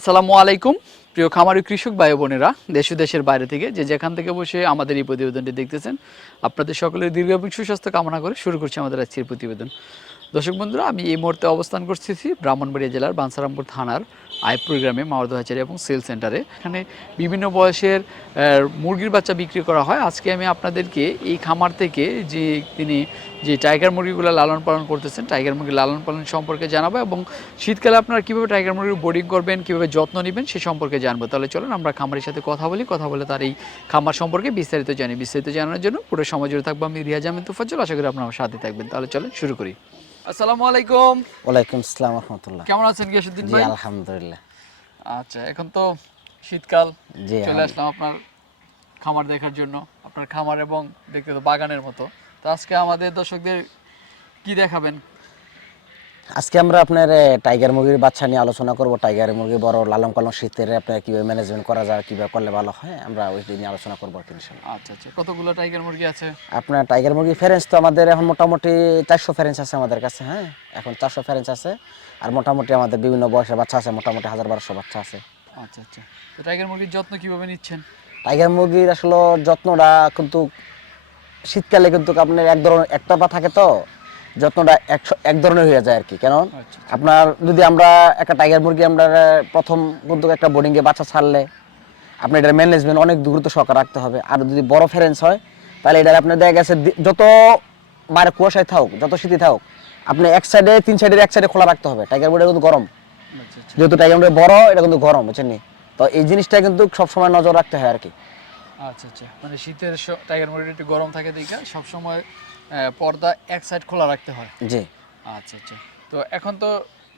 আসসালামু আলাইকুম। প্রিয় খামারি কৃষক ভাই বোনেরা, দেশ দেশের বাইরে থেকে যে যেখান থেকে বসে আমাদের এই প্রতিবেদনটি দেখতেছেন, আপনাদের সকলের দীর্ঘ এবং সুস্বাস্থ্য কামনা করে শুরু করছি আমাদের আজকের প্রতিবেদন। দর্শক বন্ধুরা, আমি এই মুহূর্তে অবস্থান করছি ব্রাহ্মণবাড়িয়া জেলার বানসারামপুর থানার আইপুর গ্রামে মাওয়ার্দ হাচারি এবং সেল সেন্টারে। এখানে বিভিন্ন বয়সের মুরগির বাচ্চা বিক্রি করা হয়। আজকে আমি আপনাদেরকে এই খামার থেকে যে তিনি যে টাইগার মুরগিগুলো লালন পালন করতেছেন টাইগার মুরগি লালন পালন সম্পর্কে জানাব এবং শীতকালে আপনারা কীভাবে টাইগার মুরগির বোর্ডিং করবেন কীভাবে যত্ন নেবেন সে সম্পর্কে জানব। তাহলে চলুন আমরা খামারের সাথে কথা বলি কথা বলে তার এই খামার সম্পর্কে বিস্তারিত জানি। বিস্তারিত জানানোর জন্য পুরো সময় জুড়ে থাকব আমি রিয়াজ আহমেদ তুফাজ্জল আশা করি আপনার আমার সাথে থাকবেন। তাহলে চলেন শুরু করি। আসসালামু আলাইকুম। ওয়ালাইকুম আসসালাম রহমতুল্লাহ। কেমন আছেন গিয়াসুদ্দিন জি ভাই? আলহামদুলিল্লাহ। আচ্ছা এখন তো শীতকাল চলে আসলাম আপনার খামার দেখার জন্য আপনার খামার এবং দেখতে তো বাগানের মতো। তো আজকে আমাদের দর্শকদের কি দেখাবেন? আজকে আমরা আপনার টাইগার মুরগির বাচ্চা নিয়ে আলোচনা করব। টাইগার মুরগি বড় লালন পালন শীতের আপনার কীভাবে ম্যানেজমেন্ট করা যায় কীভাবে করলে ভালো হয় আমরা ওইটি নিয়ে আলোচনা করব আর কি আচ্ছা আচ্ছা কতগুলো টাইগার মুরগি আছে? আপনার টাইগার মুরগি ফেরেন্স তো আমাদের এখন মোটামুটি চারশো ফেরেন্স আছে আমাদের কাছে হ্যাঁ? এখন চারশো ফেরেন্স আছে আর মোটামুটি আমাদের বিভিন্ন বয়সের বাচ্চা আছে মোটামুটি হাজার বারোশো বাচ্চা আছে। আচ্ছা আচ্ছা তো টাইগার মুরগির যত্ন কীভাবে নিচ্ছেন? টাইগার মুরগির আসলে যত্নটা কিন্তু শীতকালে কিন্তু আপনার এক ধরনের একটা পা থাকে তো যত্নটা একশো এক ধরনের হয়ে যায় আর কি। কেন? আচ্ছা আপনার যদি আমরা একটা টাইগার মুরগি আমরা প্রথম কিন্তু একটা বোর্ডিংয়ে বাচ্চা ছাড়লে আপনি এটার ম্যানেজমেন্ট অনেক দ্রুত সহকার রাখতে হবে। আর যদি বড় ফেরেন্স হয় তাহলে এটা আপনার দেখা গেছে যত বাইরে কুয়াশায় থাকুক যত শীতে থাকুক আপনি এক সাইডে তিন সাইডের এক সাইডে খোলা রাখতে হবে। টাইগার মুরগি কিন্তু গরম। আচ্ছা আচ্ছা। যেহেতু টাইগার মুরগি বড় এটা কিন্তু গরম বুঝছেন নি? তো এই জিনিসটা কিন্তু সবসময় নজর রাখতে হয় আর কি। আচ্ছা আচ্ছা। মানে শীতের টাইগার মুরগি একটু গরম থাকে দেখে সবসময় পর্দা এক সাইড খোলা রাখতে হয়। জি। আচ্ছা আচ্ছা। তো এখন তো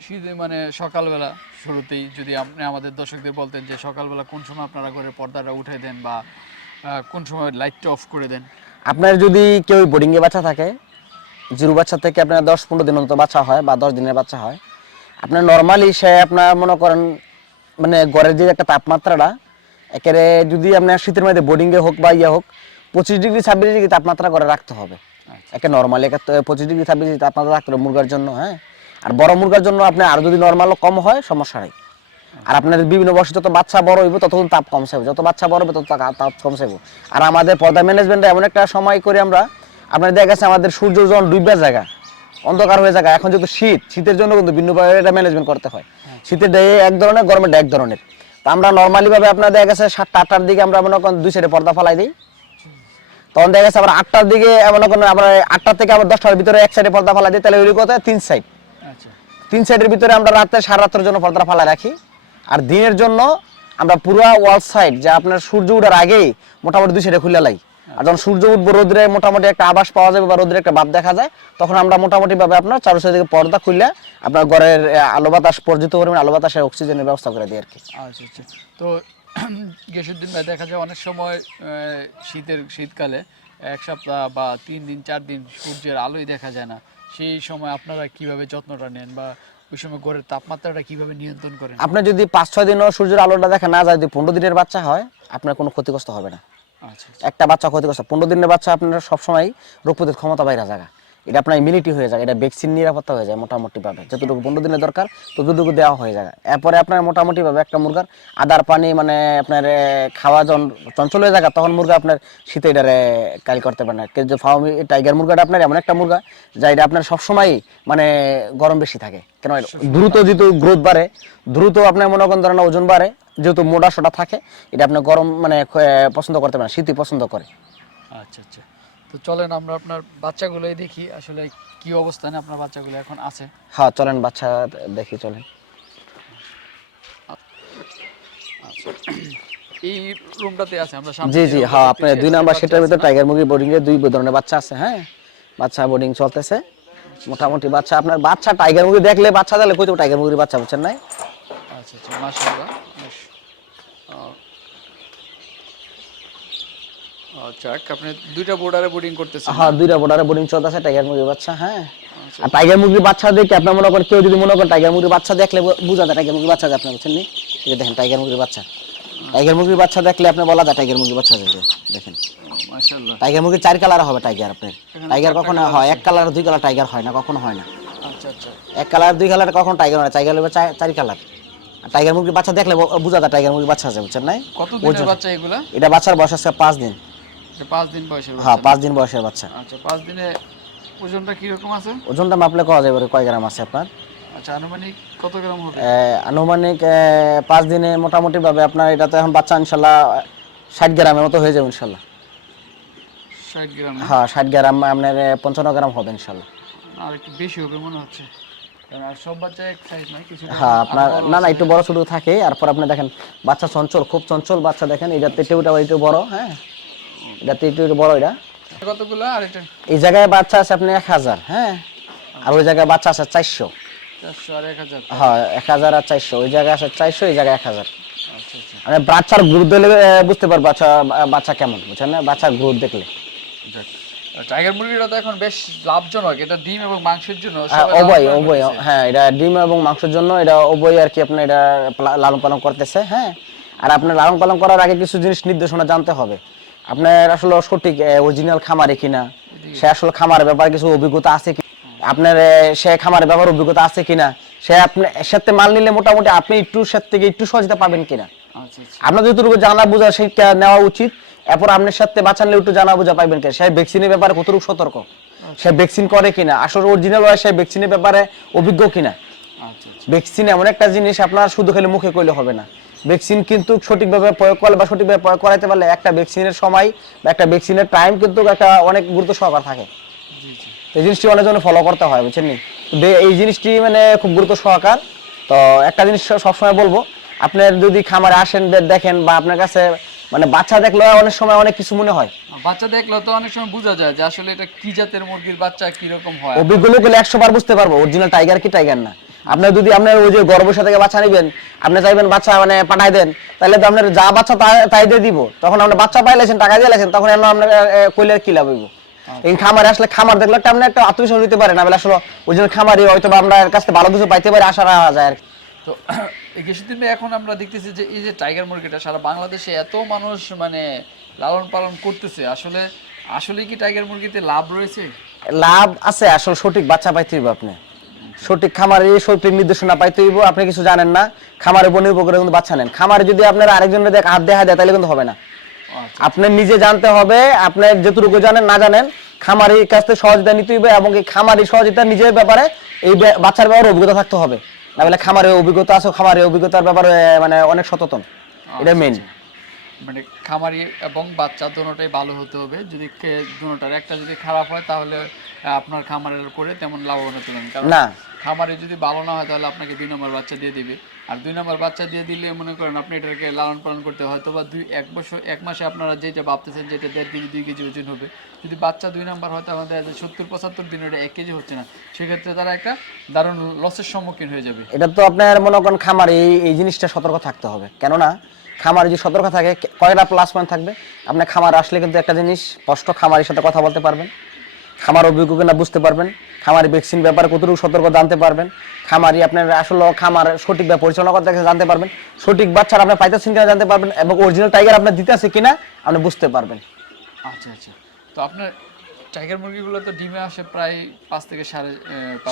শীত মানে সকালবেলা শুরুতেই যদি আপনি আমাদের দর্শকদের বলতেন যে সকালবেলা কোন সময় আপনারা ঘরের পর্দাটা উঠাই দেন বা কোন সময় লাইটটা অফ করে দেন? আপনার যদি কেউ বোর্ডিংয়ে বাচ্চা থাকে জিরো বাচ্চা থেকে আপনার দশ পনেরো দিন অন্তত বাচ্চা হয় বা দশ দিনের বাচ্চা হয় আপনার নর্মালি সে আপনার মনে করেন মানে ঘরের যে একটা তাপমাত্রাটা একেবারে যদি আপনার শীতের মধ্যে বোর্ডিংয়ে হোক বা ইয়ে হোক পঁচিশ ডিগ্রি ছাব্বিশ ডিগ্রি তাপমাত্রা করে রাখতে হবে। আচ্ছা। একে নর্মালি পঁচিশ ডিগ্রি, ছাব্বিশ ডিগ্রি তাপমাত্রা রাখতে মুরগার জন্য হ্যাঁ? আর বড় মুরগার জন্য আপনি আর যদি নর্মাল কম হয়, সমস্যা নেই। আর আপনার বিভিন্ন বয়সে যত বাচ্চা বড় হইব, তত কিন্তু তাপ কমছে যত বাচ্চা বড় হবে তত তাপ কমছে আর আমাদের পর্দা ম্যানেজমেন্টে এমন একটা সময় করে আমরা, আপনার দেখা গেছে আমাদের সূর্য যখন ডুববে জায়গা, অন্ধকার হয়ে জায়গা, এখন যেহেতু শীত, শীতের জন্য কিন্তু ভিন্নভাবে এটা ম্যানেজমেন্ট করতে হয়। শীতের ডে এক ধরনের, গরমের ডে এক ধরনের। তা আমরা নর্মালি ভাবে আপনার দেখা গেছে সাতটা আটটার দিকে আমরা মনে করেন দুই সাইডে পর্দা ফালাই দিই। তখন দেখা গেছে আবার আটটার দিকে মনে করেন আমরা আটটা থেকে আবার দশটার ভিতরে এক সাইডে পর্দা ফালাই দিই তাহলে ওই কথা তিন সাইড আচ্ছা। তিন সাইডের ভিতরে আমরা রাতে সারা রাতের জন্য পর্দা ফালা রাখি। আর দিনের জন্য আমরা পুরো ওয়াল সাইড যে আপনার সূর্য উঠার আগেই মোটামুটি দুই সাইডে খুলে লাই। আর যখন সূর্য উঠবো রোদ্রে মোটামুটি একটা আবাস পাওয়া যাবে বা রোদ্রের একটা ভাব দেখা যায় তখন আমরা মোটামুটি ভাবে আপনার চারো সাইড থেকে পর্দা খুললে আপনার ঘরের আলো বাতাস পর্যন্ত পরিমাণ আলো বাতাসের অক্সিজেনের ব্যবস্থা করে দিই আর কি। আচ্ছা আচ্ছা। তো গেসুদ্দিন ভাই দেখা যায় অনেক সময় শীতের শীতকালে এক সপ্তাহ বা তিন দিন চার দিন সূর্যের আলোই দেখা যায় না। সেই সময় আপনারা কীভাবে যত্নটা নেন বা ওই সময় ঘরের তাপমাত্রাটা কীভাবে নিয়ন্ত্রণ করেন? আপনার যদি পাঁচ ছয় দিনও সূর্যের আলোটা দেখা না যায় যদি পনেরো দিনের বাচ্চা হয় আপনার কোনো ক্ষতিগ্রস্ত হবে না। আচ্ছা। একটা বাচ্চা ক্ষতিগ্রস্ত। পনেরো দিনের বাচ্চা আপনার সবসময় রোগ প্রতিরোধ ক্ষমতা বাইরে জায়গা। এটা আপনার ইমিউনিটি হয়ে যায়, এটা ভ্যাকসিন নিরাপত্তা হয়ে যায় মোটামুটি ভাবে যতটুকু পনেরো দিনের দরকার, ততটুকু দেওয়া হয়ে যায়। এরপরে আপনার মোটামুটি ভাবে একটা মুরগার আদার পানি মানে আপনার খাওয়া চঞ্চল হয়ে যায় তখন মুরগা আপনার শীতে এটারে কাল করতে পারে না। কিন্তু ফার্মি টাইগার মুরগাটা আপনার এমন একটা মুরগা, যা এটা আপনার সবসময় মানে গরম বেশি থাকে। কেন দ্রুত যেহেতু গ্রোথ বাড়ে, দ্রুত আপনার মনে করেন ধরেন ওজন বাড়ে, যেহেতু মোটা সোটা থাকে, এটা আপনার গরম মানে পছন্দ করতে পারে শীতই পছন্দ করে। আচ্ছা আচ্ছা। তো চলেন আমরা আপনার বাচ্চাগুলোই দেখি আসলে কি অবস্থানে আপনার বাচ্চাগুলো এখন আছে। হ্যাঁ চলেন বাচ্চা দেখি চলেন। এই রুমটাতে আছে আমরা সামনে জি জি হ্যাঁ আপনার দুই নাম্বার সেটার ভিতর টাইগার মুরগি বোর্ডিং এর দুই ধরনের বাচ্চা আছে হ্যাঁ? বাচ্চা বোর্ডিং চলতেছে। মোটামুটি বাচ্চা আপনার বাচ্চা টাইগার মুরগি দেখলে বাচ্চা দিলে কই তো টাইগার মুরগির বাচ্চা বুঝছেন নাই? আচ্ছা আচ্ছা মাশাআল্লাহ আচ্ছা আপনি দুইটা বোর্ডারে বোর্ডিং করতেছেন। হ্যাঁ দুইটা বর্ডারে বোর্ডিং চলতেছে টাইগার মুরগির বাচ্চা হ্যাঁ। আচ্ছা। আর টাইগার মুরগির বাচ্চা দেখে আপনার মনে করেন কেউ যদি মনে করেন টাইগার মুরগির বাচ্চা দেখলে বুঝা যায় টাইগার মুরগির বাচ্চা যে আপনার বুঝছেন নি? এই যে দেখেন টাইগার মুরগির বাচ্চা। টাইগার মুরগির বাচ্চা দেখলে আপনি বলা যায় টাইগার মুরগির বাচ্চা দেখে দেখেন। মাশাআল্লাহ। টাইগার মুরগির চার কালার হবে টাইগার আপনার। টাইগার কখনো হয়। এক কালার দুই কালার টাইগার হয় না কখনো হয় না। আচ্ছা আচ্ছা। এক কালার দুই কালার কখন টাইগার হয় টাইগার হবে চার- কালার টাইগার মুরগির বাচ্চা দেখলে বোঝা যায় টাইগার মুরগির বাচ্চা আছে বুঝছেন নাই? কত দিনের বাচ্চা এগুলা? এটা বাচ্চার বয়স আছে পাঁচ দিন। এটা পাঁচ দিন বয়সের হ্যাঁ পাঁচ দিন বয়সের বাচ্চা। আচ্ছা পাঁচ দিনে ওজনটা কীরকম আছে? ওজনটা মাপলে কওয়া যাবে কয় গ্রাম আছে আপনার? আচ্ছা আনুমানিক কত গ্রাম হবে? আনুমানিক পাঁচ দিনে মোটামুটি ভাবে আপনার এটা তো এখন বাচ্চা ইনশাল্লাহ ষাট গ্রামের মতো হয়ে যাবে ইনশাল্লাহ। ষাট গ্রাম। হ্যাঁ ষাট গ্রাম আপনার পঞ্চান্ন গ্রাম হবে ইনশাল্লাহ। আর একটু বেশি হবে মনে হচ্ছে। হ্যাঁ আপনার না না একটু বড় ছোট থাকে তারপর আপনি দেখেন বাচ্চা চঞ্চল খুব চঞ্চল বাচ্চা দেখেন ওটা একটু বড় হ্যাঁ। এটাতে একটু একটু বড় এটা। কতগুলো? আর এটা? এই জায়গায় বাচ্চা আছে আপনি এক হাজার হ্যাঁ? আর ওই জায়গায় বাচ্চা আছে চারশো। চারশো আর এক হাজার। হ্যাঁ এক হাজার আর চারশো। ওই জায়গায় আছে চারশো এই জায়গায় এক হাজার। মানে বাচ্চার গ্রোথ দেখলে বুঝতে পারব বাচ্চা বাচ্চা কেমন বুঝছেন না? বাচ্চার গ্রোথ দেখলে। টাইগার মুরগিটা তো এখন বেশ লাভজনক। এটা ডিম এবং মাংসের জন্য হ্যাঁ। হ্যাঁ এটা ডিম এবং মাংসের জন্য এটা আর কি এটা লালন পালন করতেছে হ্যাঁ? আর আপনার লালন পালন করার আগে কিছু জিনিস নির্দেশনা জানতে হবে। আপনার আসলে সঠিক অরিজিনাল খামারে কিনা? সে আসলে খামারের ব্যাপারে কিছু অভিজ্ঞতা আছে কি? আপনার সে খামারের ব্যাপারে অভিজ্ঞতা আছে কিনা? সে আপনি সাথে মাল নিলে মোটামুটি আপনি একটু সাথে থেকে একটু সহজতা পাবেন কিনা? আচ্ছা আচ্ছা। আপনার যতটুকু জানা বোঝা সেটা নেওয়া উচিত এরপর আপনার সাথে বাচ্চা নিলে একটু জানা বোঝা পাইবেন কিনা? সে ভ্যাকসিনের ব্যাপারে কতটুকু সতর্ক? সে ভ্যাকসিন করে কিনা? আসলে অরিজিনাল হয় সে ভ্যাকসিনের ব্যাপারে অভিজ্ঞ কিনা? আচ্ছা আচ্ছা। ভ্যাকসিন এমন একটা জিনিস আপনার শুধু খালি মুখে কইলে হবে না। ভ্যাকসিন কিন্তু সঠিকভাবে প্রয়োগ করলে বা সঠিকভাবে প্রয়োগ করাইতে পারলে একটা ভ্যাকসিনের সময় বা একটা ভ্যাকসিনের টাইম কিন্তু একটা অনেক গুরুত্ব সহকার থাকে। এই জিনিসটি অনেক জন্য ফলো করতে হয় বুঝছেন নি? এই জিনিসটি মানে খুব গুরুত্ব সহকার। তো একটা জিনিস সবসময় বলব আপনার যদি খামারে আসেন দেখেন বা আপনার কাছে মানে বাচ্চা দেখলে অনেক সময় অনেক কিছু মনে হয়। বাচ্চা দেখলে তো অনেক সময় বোঝা যায় যে আসলে এটা কি জাতের মুরগির বাচ্চা কি রকম হয়। অভিজ্ঞ লোক হলে একশো বার বুঝতে পারব অরিজিনাল টাইগার কি টাইগার না। আপনার যদি আপনার ওই যে গর্ভসা থেকে বাচ্চা নেবেন আপনি চাইবেন বাচ্চা মানে পাঠাই দেন তাহলে তো আপনার যা বাচ্চা তাই দিয়ে দিব। তখন আপনি বাচ্চা পাইলেছেন টাকা দিয়ে লেছেন তখন আপনার কইলে কি লাভ হইব? এই খামারে আসলে খামার দেখলে একটা আপনি একটা আত্মবিশ্বাস দিতে পারেন না আসলে ওই খামারি হয়তো আমরা এর কাছ থেকে ভালো কিছু পাইতে পারি আশা রাখা যায় আর কি। তো এই কিছুদিন এখন আমরা দেখতেছি যে এই যে টাইগার মুরগিটা সারা বাংলাদেশে এত মানুষ মানে লালন পালন করতেছে আসলে আসলে কি টাইগার মুরগিতে লাভ রয়েছে? লাভ আছে আসলে সঠিক বাচ্চা পাইতে হইব আপনি। সঠিক খামারে সঠিক নির্দেশনা পাইতে হইব আপনি কিছু জানেন না। খামারের উপর নির্ভর কিন্তু বাচ্চা নেন। খামারে যদি আপনার আরেকজনের দেখ হাত দেখা দেয় তাহলে কিন্তু হবে না। আচ্ছা। আপনি নিজে জানতে হবে আপনি যতটুকু জানেন না জানেন খামারির কাছ থেকে সহযোগিতা নিতে হইবে এবং এই খামারি সহযোগিতা নিজের ব্যাপারে এই বাচ্চার ব্যাপারে অভিজ্ঞতা থাকতে হবে। না বলে খামারে অভিজ্ঞতা আছে খামারে অভিজ্ঞতার ব্যাপারে মানে অনেক সচেতন। এটা মেইন মানে খামারি এবং বাচ্চা দুটোটাই ভালো হতে হবে। যদি দুটোটার একটা যদি খারাপ হয় তাহলে আপনার খামারের করে তেমন লাভবান হতে পারেন। কারণ না। খামারে যদি ভালো না হয় তাহলে আপনাকে দুই নম্বর বাচ্চা দিয়ে দিবে। আর দুই নম্বর বাচ্চা দিয়ে দিলে মনে করেন আপনি এটাকে লালন পালন করতে হয়তো বা দুই এক বছর এক মাসে আপনারা যেটা ভাবতেছেন যেটা দেড় কেজি দুই কেজি ওজন হবে। যদি বাচ্চা দুই নম্বর হয় তাহলে দেখা যায় সত্তর পঁচাত্তর দিন ওটা এক কেজি হচ্ছে না। সেক্ষেত্রে তারা একটা দারুণ লসের সম্মুখীন হয়ে যাবে। এটা তো আপনার মনে করেন খামার এই জিনিসটা সতর্ক থাকতে হবে। কেননা খামারে যদি সতর্ক থাকে কয়টা প্লাস পয়েন্ট থাকবে। আপনি খামার আসলে কিন্তু একটা জিনিস, স্পষ্ট খামারের সাথে কথা বলতে পারবেন। খামার অভিজ্ঞ কিনা বুঝতে পারবেন। খামারি ভ্যাকসিন ব্যাপারে কতটুকু সতর্ক জানতে পারবেন। খামারি আপনার আসলে খামার সঠিকভাবে পরিচালনা করতে জানতে পারবেন। সঠিক বাচ্চার আপনি পাইতেছেন কিনা জানতে পারবেন এবং অরিজিনাল টাইগার আপনার দিতে আছে কিনা, আপনি বুঝতে পারবেন। আচ্ছা আচ্ছা। তো আপনার টাইগার মুরগিগুলো তো ডিমে আসে প্রায় পাঁচ থেকে সাড়ে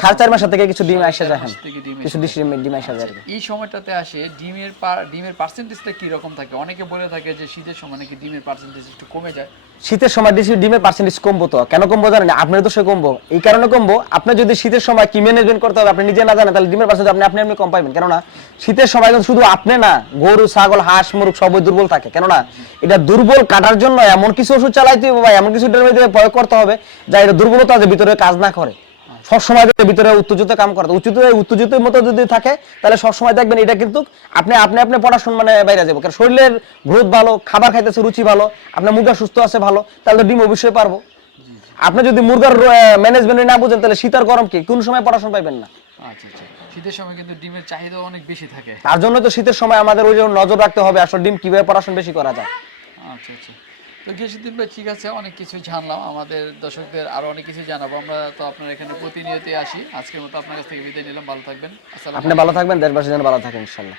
সাড়ে চার মাসের থেকে কিছু ডিম আসে যায় মাস হ্যাঁ। কিছু ডিম ডিম আসে যায় এই সময়টাতে আসে ডিমের ডিমের পার্সেন্টেজটা কি রকম থাকে? অনেকে বলে থাকে যে শীতের সময় নাকি ডিমের পার্সেন্টেজ একটু কমে যায়। শীতের সময় ডিসি ডিমের পার্সেন্টেজ কমবো তো। কেন কমবো জানেন আপনার তো সে কমবো। এই কারণে কমবো আপনি যদি শীতের সময় কি ম্যানেজমেন্ট করতে হবে আপনি নিজে না জানেন তাহলে ডিমের পার্সেন্টেজ আপনি আপনি আপনি কম পাইবেন। কেননা শীতের সময় কিন্তু শুধু আপনি না গরু ছাগল হাঁস মুরগ সবই দুর্বল থাকে। কেননা এটা দুর্বল কাটার জন্য এমন কিছু ওষুধ চালাইতে হবে বা এমন কিছু প্রয়োগ করতে হবে যা এটা দুর্বলতা যে ভিতরে কাজ না করে। সবসময় ভিতরে উত্তেজিত কাম করে উত্তেজিত মতো যদি থাকে তাহলে সবসময় দেখবেন এটা কিন্তু আপনি আপনি আপনি পড়াশোনা মানে বাইরে যাব। কারণ শরীরের গ্রোথ ভালো খাবার খাইতেছে রুচি ভালো আপনার সুস্থ আছে ভালো তাহলে ডিম অবশ্যই পারব। আপনি যদি মুরগার ম্যানেজমেন্ট না বুঝেন তাহলে শীত আর গরম কি? কোন সময় পড়াশোনা পাইবেন না? আচ্ছা আচ্ছা। শীতের সময় কিন্তু ডিমের চাহিদা অনেক বেশি থাকে। তার জন্য তো শীতের সময় আমাদের ওই নজর রাখতে হবে আসলে ডিম কীভাবে পড়াশোনা বেশি করা যায়। আচ্ছা আচ্ছা। তো কিছুদিন ভাই ঠিক আছে অনেক কিছু জানলাম। আমাদের দর্শকদের আরও অনেক কিছু জানাব। আমরা তো আপনার এখানে প্রতিনিয়তই আসি। আজকের মতো আপনার কাছ থেকে বিদায় নিলাম। ভালো থাকবেন। আসসালাম আপনি ভালো থাকবেন। দেশবাসী যেন ভালো থাকেন ইনশাল্লাহ।